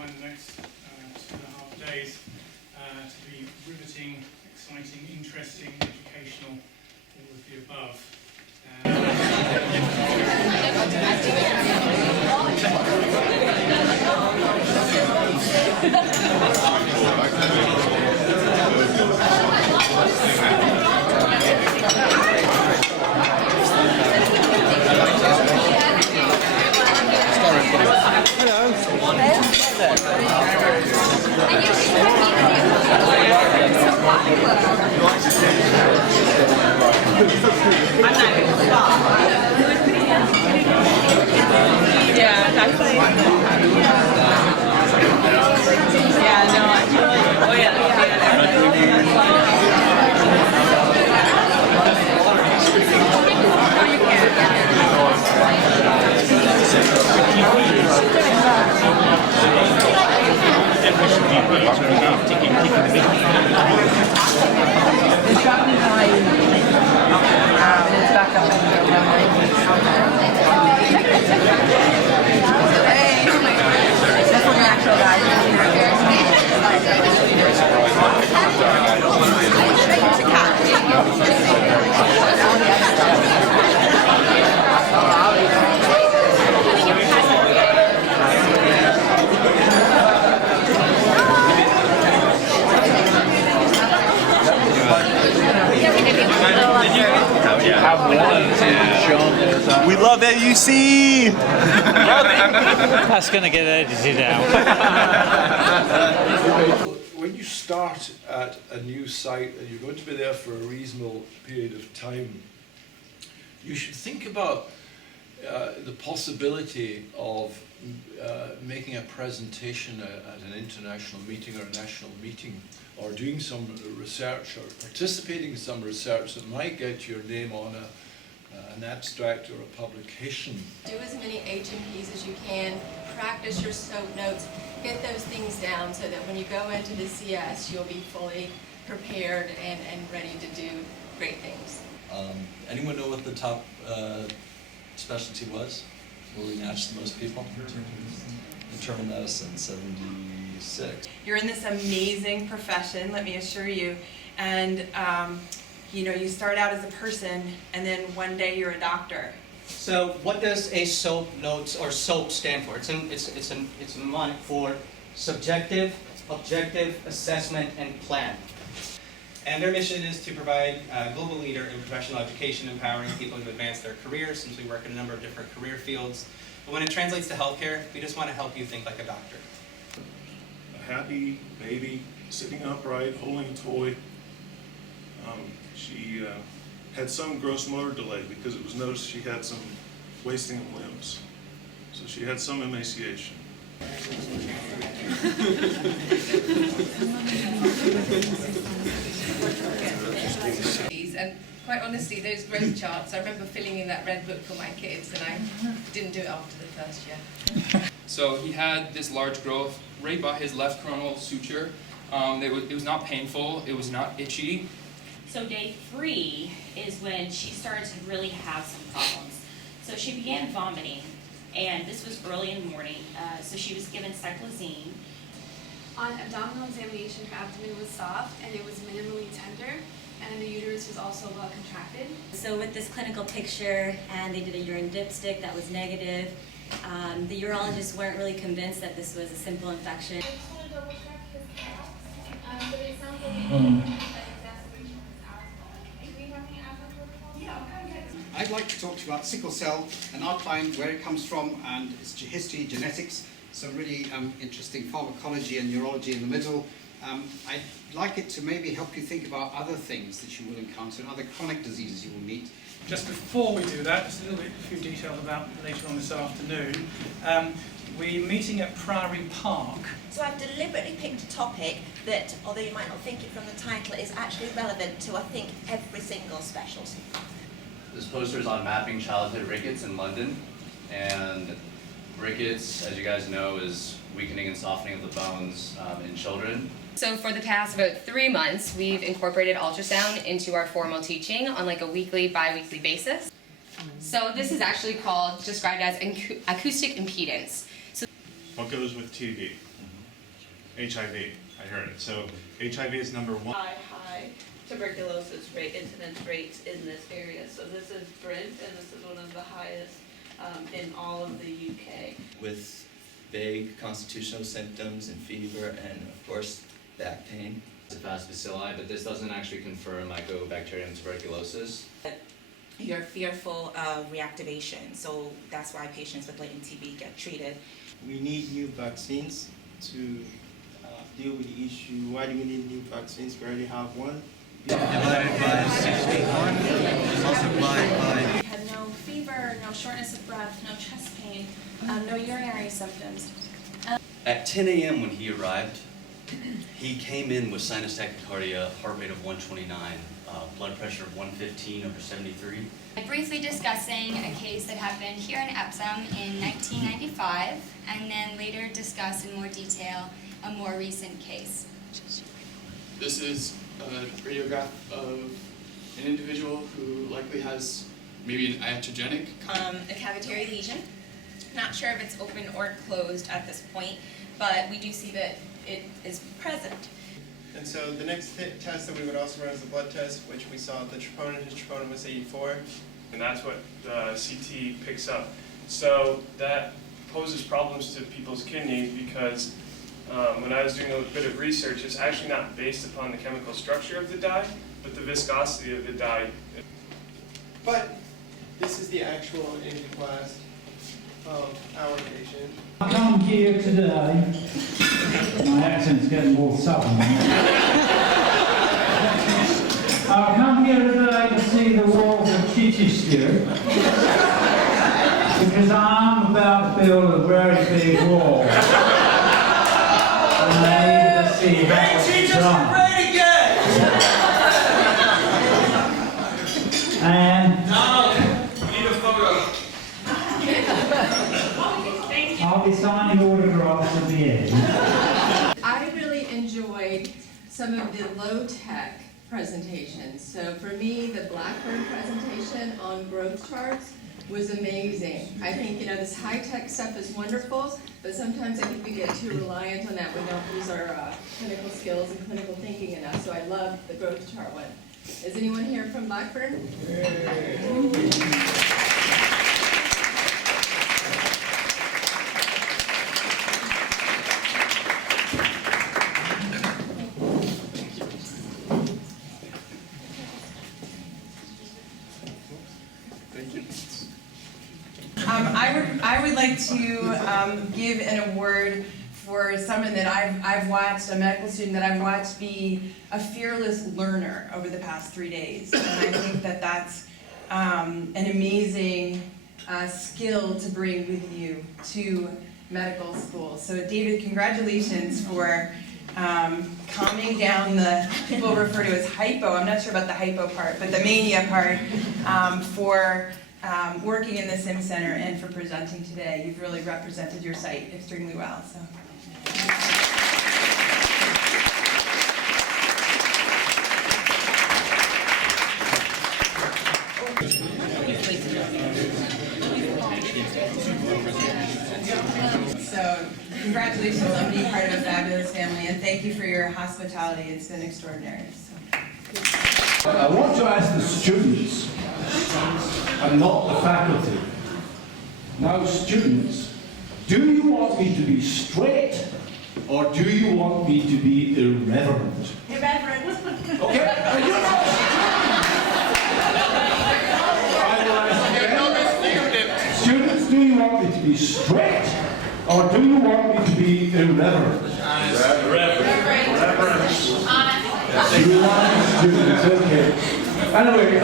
find the next 2.5 days to be riveting, exciting, interesting, educational, all of the above. We love AUC! That's going to get edited out. When you start at a new site and you're going to be there for a reasonable period of time, you should think about the possibility of making a presentation at an international meeting or a national meeting, or doing some research or participating in some research that might get your name on an abstract or a publication. Do as many HMPs as you can, practice your SOAP notes, get those things down so that when you go into the CS you'll be fully prepared and ready to do great things. Anyone know what the top specialty was? Where we matched the most people? Internal medicine, 76. You're in this amazing profession, let me assure you, and you know, you start out as a person and then one day you're a doctor. So what does a SOAP notes or SOAP stand for? It's a mnemonic for subjective, objective, assessment, and plan. And their mission is to provide a global leader in professional education, empowering people to advance their careers, since we work in a number of different career fields. But when it translates to healthcare, we just want to help you think like a doctor. A happy baby, sitting upright, holding a toy. She had some gross motor delay because it was noticed she had some wasting of limbs. So she had some emaciation. And quite honestly, those growth charts, I remember filling in that red book for my kids and I didn't do it after the first year. So he had this large growth right by his left coronal suture. It was not painful, it was not itchy. So day 3 is when she started to really have some problems. So she began vomiting, and this was early in the morning, so she was given cyclizine. On abdominal examination, her abdomen was soft and it was minimally tender, and the uterus was also well contracted. So with this clinical picture, and they did a urine dipstick that was negative, the urologists weren't really convinced that this was a simple infection. I just want to double check his counts, but it sounds like an exacerbation of his asthma. Do we have any asthma protocol? Yeah. I'd like to talk to you about sickle cell and outline where it comes from and its history, genetics, some really interesting pharmacology and neurology in the middle. I'd like it to maybe help you think about other things that you will encounter and other chronic diseases you will meet. Just before we do that, just a few details about later on this afternoon. We're meeting at Priory Park. So I've deliberately picked a topic that, although you might not think it from the title, is actually relevant to, I think, every single specialty. This poster is on mapping childhood rickets in London, and rickets, as you guys know, is weakening and softening of the bones in children. So for the past about 3 months, we've incorporated ultrasound into our formal teaching on like a weekly, bi-weekly basis. So this is actually described as acoustic impedance. So What goes with TB? HIV, I heard it. So HIV is number one. High tuberculosis rate, incidence rates in this area. So this is Brent, and this is one of the highest in all of the UK. With vague constitutional symptoms and fever and of course back pain. It's a fast bacilli, but this doesn't actually confer Mycobacterium tuberculosis. You're fearful of reactivation, so that's why patients with latent TB get treated. We need new vaccines to deal with the issue. Why do we need new vaccines? We already have one. Divided by 61, multiplied by... Had no fever, no shortness of breath, no chest pain, no urinary symptoms. At 10 a.m. when he arrived, he came in with sinus tachycardia, heart rate of 129, blood pressure of 115 over 73. Briefly discussing a case that happened here in Epsom in 1995, and then later discuss in more detail a more recent case. This is a radiograph of an individual who likely has maybe an iatrogenic. A cavitary lesion. Not sure if it's open or closed at this point, but we do see that it is present. And so the next test that we would also run is the blood test, which we saw the troponin, his troponin was 84. And that's what the CT picks up. So that poses problems to people's kidneys because when I was doing a bit of research, it's actually not based upon the chemical structure of the dye, but the viscosity of the dye. But this is the actual angioplasty of our patient. I come here today, my accent's getting more southern. I come here today to see the walls of Chichester because I'm about to build a very big wall. And I need to see how it's done. And I'll be signing autographs at the end. I really enjoyed some of the low-tech presentations. So for me, the Blackburn presentation on growth charts was amazing. I think, this high-tech stuff is wonderful, but sometimes I think we get too reliant on that. We don't use our clinical skills and clinical thinking enough, so I love the growth chart one. Is anyone here from Blackburn? I would like to give an award for someone that I've watched, a medical student that I've watched be a fearless learner over the past 3 days. And I think that that's an amazing skill to bring with you to medical school. So David, congratulations for calming down the, people refer to as hypo, I'm not sure about the hypo part, but the mania part, for working in the Sim Center and for presenting today. You've really represented your site extremely well. So. So, congratulations on being part of a fabulous family, and thank you for your hospitality. It's been extraordinary. So. I want to ask the students, and not the faculty. Now, students, do you want me to be straight, or do you want me to be irreverent? Irreverent. Okay? Students, do you want me to be straight, or do you want me to be irreverent? Irreverent. Students, okay. Anyway,